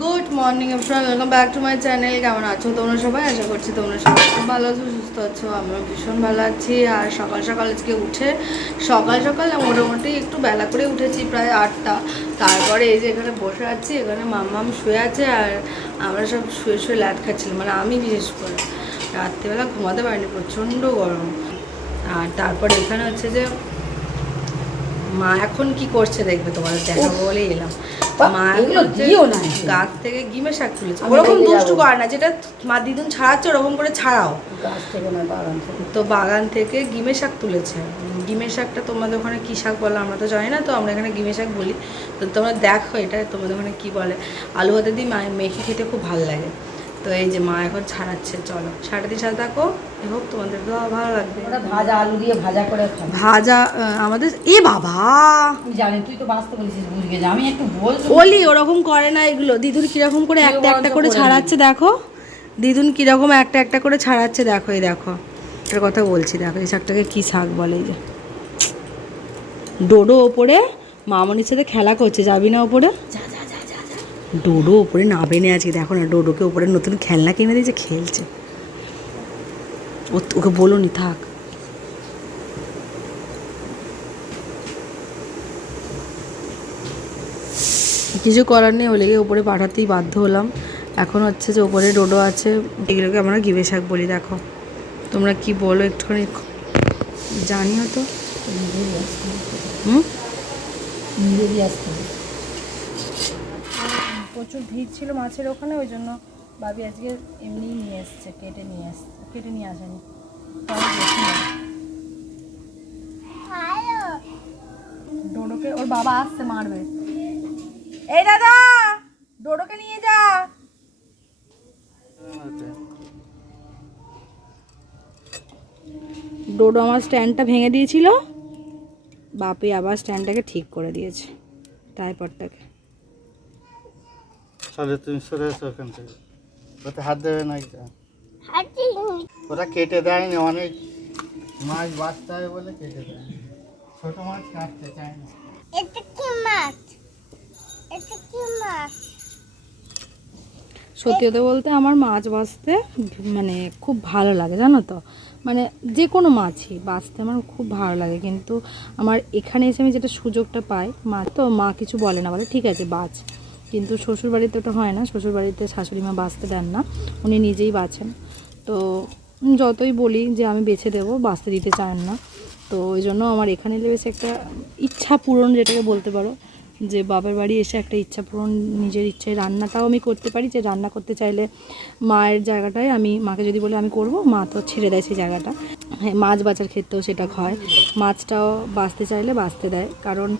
Good morning everyone welcome back to my channel কেমন আছো তোমরা সবাই? আশা করছি তোমরা সবাই খুব ভালো আছো, সুস্থ আছো। আমরা ভীষণ ভালো আছি। আর সকাল সকাল আজকে উঠে, সকাল সকাল মোটামুটি একটু বেলা করে উঠেছি প্রায় আটটা। তারপরে এই যে এখানে বসে আছি, এখানে মাম্মাম শুয়ে আছে আর আমরা সব শুয়ে শুয়ে ল্যাট খাচ্ছিলাম। মানে আমি বিশেষ করে রাত্রিবেলা ঘুমাতে পারিনি, প্রচণ্ড গরম। আর তারপরে এখানে হচ্ছে যে মা এখন কি করছে দেখবে তোমাদের দেখাবো বলেই এলাম। মা দিও না। গাছ থেকে গিমে শাক তুলেছে। ওরকম দুষ্টু করে না যেটা মা দিদুন ছাড়াচ্ছে ওরকম করে ছাড়াও। গাছ থেকে নয় বাগান থেকে। তো বাগান থেকে গিমে শাক তুলেছে। গিমে শাকটা তোমাদের ওখানে কী শাক বলে? আমরা তো জানি না তো আমরা এখানে গিমে শাক বলি। তো তোমরা দেখো এটা তোমাদের ওখানে কী বলে? আলু ভাতে দিয়ে মা মেখে খেতে খুব ভালো লাগে। তো এই যে মা এখন ছাড়াচ্ছে চলো। সারাদিন সাথে থাকো এ হোক তোমাদেরকেও ভালো লাগবে। ভাজা আলু দিয়ে ভাজা করে ভাজা আমাদের এ বাবা! জানি তুই তো বাঁচতে বলেছিস বুঝবে যে। আমি একটু বলছি ওলি ওরকম করে না এগুলো। দিদুন কীরকম করে একটা একটা করে ছাড়াচ্ছে দেখো। দিদুন কীরকম একটা একটা করে ছাড়াচ্ছে দেখো এই দেখো। এটার কথা বলছি দেখো এই শাকটাকে কী শাক বলে এই যে। ডোডো ওপরে মামনির সাথে খেলা করছে যাবি না ওপরে? ডোডো ওপরে নাবে না আজকে দেখো না ডোডোকে ওপরে নতুন খেলনা কিনে দিয়েছে খেলছে। ও ওকে বলো নি থাক। কিছু করার নেই ওলেগে ওপরে পাঠাতেই বাধ্য হলাম। এখন হচ্ছে যে ওপরে ডোডো আছে এগুলোকে আমরা গিবে শাক বলি দেখো। তোমরা কি বলো একটুখানি জানিও তো। হুম। প্রচুর ভিড় ছিল মাছের ওখানে, ওই জন্য ভাবি আজকে এমনি নিয়ে এসছে, কেটে নিয়ে এসছে, কেটে নিয়ে আসেনি। ডোডোকে, ওর বাবা আসছে মারবে। এই দাদা, ডোডোকে নিয়ে যা। ডোডো আমার স্ট্যান্ডটা ভেঙে দিয়েছিল, বাপি আবার স্ট্যান্ডটাকে ঠিক করে দিয়েছে ট্রাইপডটাকে সাড়ে তিনশো রয়েছে ওখান থেকে। ওতে হাত দেবে না একটা ওরা কেটে দেয়নি অনেক মাছ বাঁচতে হয় বলে কেটে দেয় ছোট মাছ কাটতে চায় না। এটা কি মাছ? এটা কি মাছ? সত্যি কথা বলতে আমার মাছ বাঁচতে মানে খুব ভালো লাগে জানো তো? মানে যে কোনো মাছই বাঁচতে আমার খুব ভালো লাগে। কিন্তু আমার এখানে এসে আমি যেটা সুযোগটা পাই মা তো মা কিছু বলে না বলে ঠিক আছে বাছ কিন্তু শ্বশুরবাড়িতে ওটা হয় না। শ্বশুরবাড়িতে শাশুড়ি মা বাঁচতে দেন না। উনি নিজেই বাঁচেন। তো যতই বলি যে আমি বেছে দেবো, বাঁচতে দিতে চান না। তো ওই জন্য আমার এখানে বেশ একটা ইচ্ছা পূরণ, যেটাকে বলতে পারো। যে বাবার বাড়ি এসে একটা ইচ্ছা পূরণ, নিজের ইচ্ছায় রান্নাটাও আমি করতে পারি। যে রান্না করতে চাইলে মায়ের জায়গাটায় আমি, মাকে যদি বলে আমি করব, মা তো ছেড়ে দেয় সেই জায়গাটা। হ্যাঁ মাছ বাঁচার ক্ষেত্রেও সেটা হয়। মাছটাও বাঁচতে চাইলে বাঁচতে দেয়। কারণ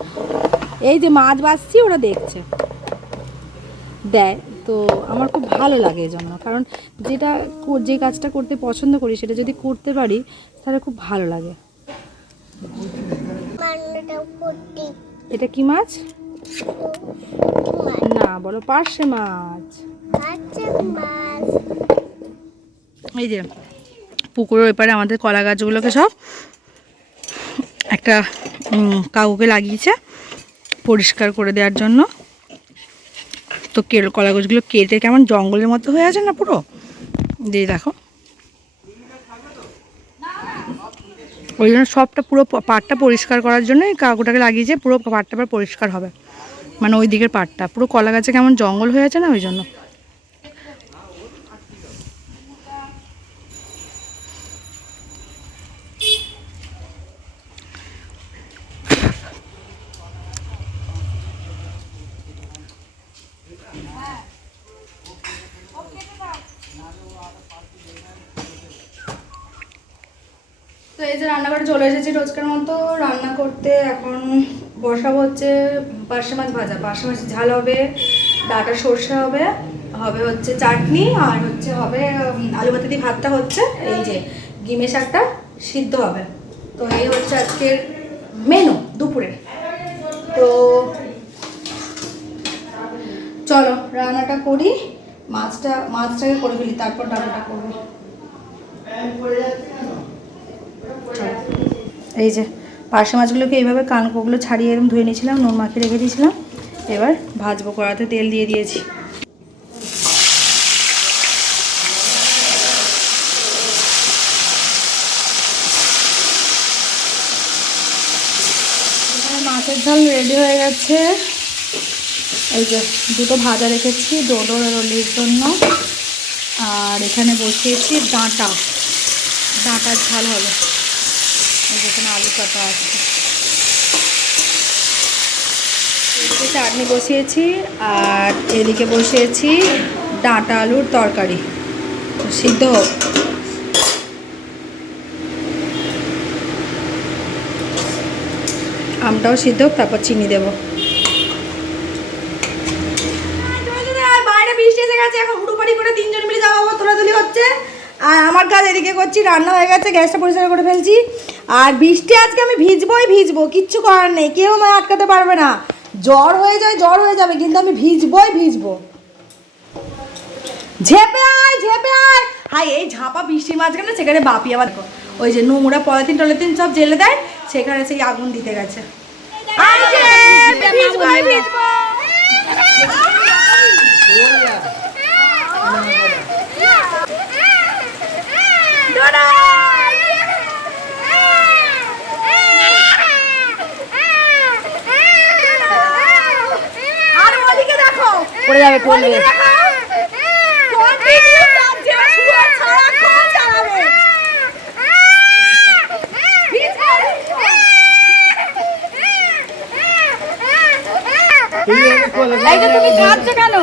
এই যে মাছ বাঁচছি, ওরা দেখছে। দেয়। তো আমার খুব ভালো লাগে এই জন্য। কারণ যেটা যে কাজটা করতে পছন্দ করি সেটা যদি করতে পারি তাহলে খুব ভালো লাগে। এটা কি মাছ? না বলো পার্শে মাছ। এই যে পুকুরের ওপারে আমাদের কলা গাছগুলোকে সব একটা কাকুকে লাগিয়েছে পরিষ্কার করে দেওয়ার জন্য। তো কেল কলা গাছগুলো কেটে কেমন জঙ্গলের মতো হয়ে আছে না পুরো? দিয়ে দেখো। ওই জন্য সবটা পুরো পাটটা পরিষ্কার করার জন্য কাকুটাকে লাগিয়েছে, পুরো পাটটা আবার পরিষ্কার হবে। মানে ওই দিকের পাটটা পুরো কলা গাছে কেমন জঙ্গল হয়ে আছে না ওই জন্য? তো এই যে রান্নাঘরে চলে এসেছি রোজকার মতো, রান্না করতে এখন বসাবো হচ্ছে পার্শে মাছ ভাজা। পার্শে মাছ ঝাল হবে ডাটা সর্ষে হবে হবে হচ্ছে চাটনি, আর হচ্ছে হবে আলু ভাতে দিয়ে ভাতটা হচ্ছে এই যে গিমে শাকটা সিদ্ধ হবে। তো এই হচ্ছে আজকের মেনু দুপুরের তো চলো রান্নাটা করি, মাছটা, মাছটাকে করে ফেলি, তারপর ডাটাটা করব। এই যে, পার্শে মাছগুলোকে এইভাবে কানকোগুলো ছাড়িয়ে এরম ধুয়ে নিয়েছিলাম, নুন মাখি রেখে দিয়েছিলাম। এবার ভাজবো কড়াতে তেল দিয়ে দিয়েছি। মাছের ঝাল রেডি হয়ে গেছে। এই যে, দুটো ভাজা রেখেছি ডোডোর রলির জন্য। আর এখানে বসিয়েছি ডাঁটা। ডাঁটার ঝাল হবে। এই যে এখানে আলু কাটা আছে। এদিকে চাটনি বসিয়েছি আর এদিকে বসিয়েছি ডাঁটা আলুর তরকারি। সিদ্ধ আমটাও সিদ্ধ তারপর চিনি দেবো। বাইরে বৃষ্টি এসে এখন হুড়ুপাড়ি করে তিনজন মিলে যাওয়া হচ্ছে। আর আমার কাজ এদিকে করছি, রান্না হয়ে গেছে, গ্যাসটা পরিষ্কার করে ফেলছি। আর বৃষ্টি আজকে আমি ভিজবই ভিজবো, কিচ্ছু করার নেই, কেউ আমায় আটকাতে পারবে না। জ্বর হয়ে যায়, জ্বর হয়ে যাবে, কিন্তু আমি ভিজবই ভিজবো। ঝেপে আয় ঝেপে আয়। হাই এই ঝাপা বৃষ্টির মাঝখানে সেখানে বাপি আবার ওই যে নোংরা পলিথিন টলিথিন সব জেলে দেয়, সেখানে সেই আগুন দিতে গেছে। ভিজবই ভিজবো। আর ওদিকে দেখো পড়ে যাবে পড়লে ওদিকে দেখো Continue কাঁদছে, এবার শুধু আর সারাক্ষণ চালাবে। তুমি কাঁদছো কেন?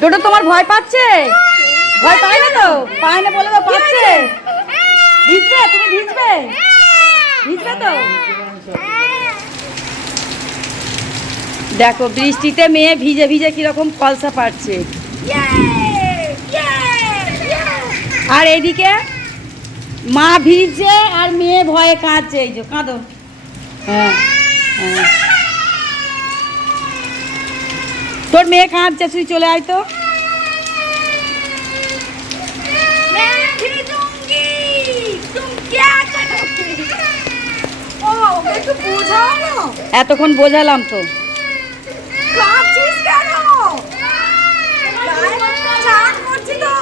ডোডো তোমার ভয় পাচ্ছে? ভয় পায় না তো? পায় না বলে তো পাচ্ছে। ভিজবে? তুমি ভিজবে? দেখো, বৃষ্টিতে মেয়ে ভিজে ভিজে কীরকম ফলসা পাচ্ছে আর এদিকে মা ভিজছে আর মেয়ে ভয়ে কাঁদছে। এই যে, কাঁদো। হ্যাঁ হ্যাঁ। তোর মেয়ে কাঁদছে, তুই চলে আয় তো। এতক্ষণ বোঝালাম তো। কাঁদছিস কেন? গায়ে চান করছি তো।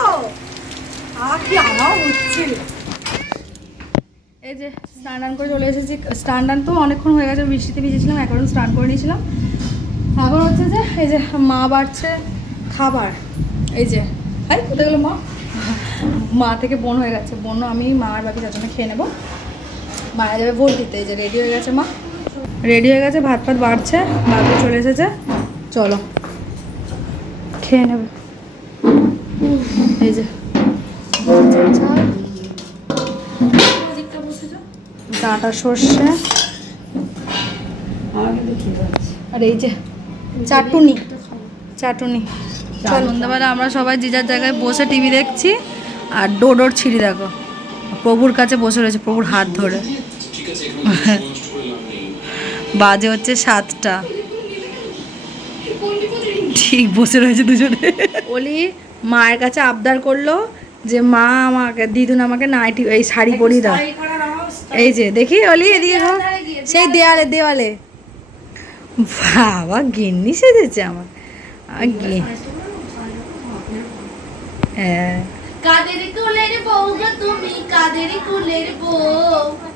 আর কি আমার হচ্ছে। এই যে স্নান টান করে চলে এসেছি। স্নান টান তো অনেকক্ষণ হয়ে গেছে বৃষ্টিতে ভিজেছিলাম এখন স্নান করে নিয়েছিলাম। এখন হচ্ছে যে এই যে মা বাড়ছে খাবার। এই যে হাই কোথায় গেলো মা? মা থেকে বোন হয়ে গেছে। বোন আমি মা আর বাকি চারজনে খেয়ে নেব। মায়া যাবে ভোট দিতে এই যে রেডি হয়ে গেছে মা। রেডি হয়ে গেছে ভাত ফাত বাড়ছে বাবু চলে এসেছে। চলো খেয়ে নেবে। এই যে। ডাঁটা সর্ষে। আর এই যে চাটুনি চাটুনি। সন্ধ্যাবেলা আমরা সবাই যে যার জায়গায় বসে টিভি দেখছি আর ডোডোর ছিঁড়ি দেখো। প্রভুর কাছে বসে রয়েছে প্রভুর হাত ধরে। বাজে হচ্ছে সাতটা। ঠিক বসে রয়েছে দুজনে। ওলি মায়ের কাছে আবদার করল যে মা আমাকে দিদুন আমাকে নাইটি এই শাড়ি পরিয়ে দাও। এই যে দেখি অলি এদিকে। সেই দেওয়ালে দেওয়ালে। বাবা গিন্নি সেজেছে আমার। আর গি হ্যাঁ। কাদের কুলের বউ গো তুমি? কাদের কুলের বউ?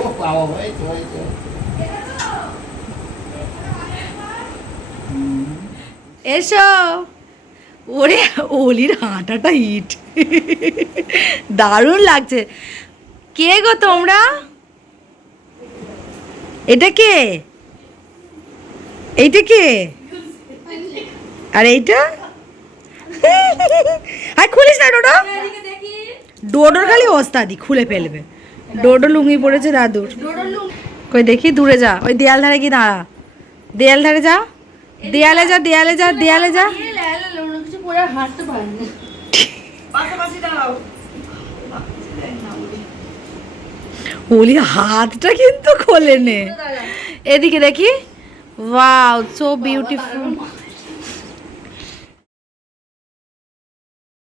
ও বাবা হয়েছে হয়েছে এসো। ওরে ওলির হাঁটাটা ইট দারুণ লাগছে। কে গো তোমরা? এটা কে? এইটা কে? আর এইটা? আর খুলিস না ডোডো। ডোডোর খালি ওস্তাদি খুলে ফেলবে। ডোডো লুঙ্গি পড়েছে দাদুর। কই দেখি, দূরে যা। ওই দেয়াল ধারে কি দাঁড়া। দেয়াল ধারে যা। দেয়ালে যা দেয়ালে যা দেয়ালে যা। ওলি, হাতটা কিন্তু খোলে নে এদিকে দেখি। Wow so beautiful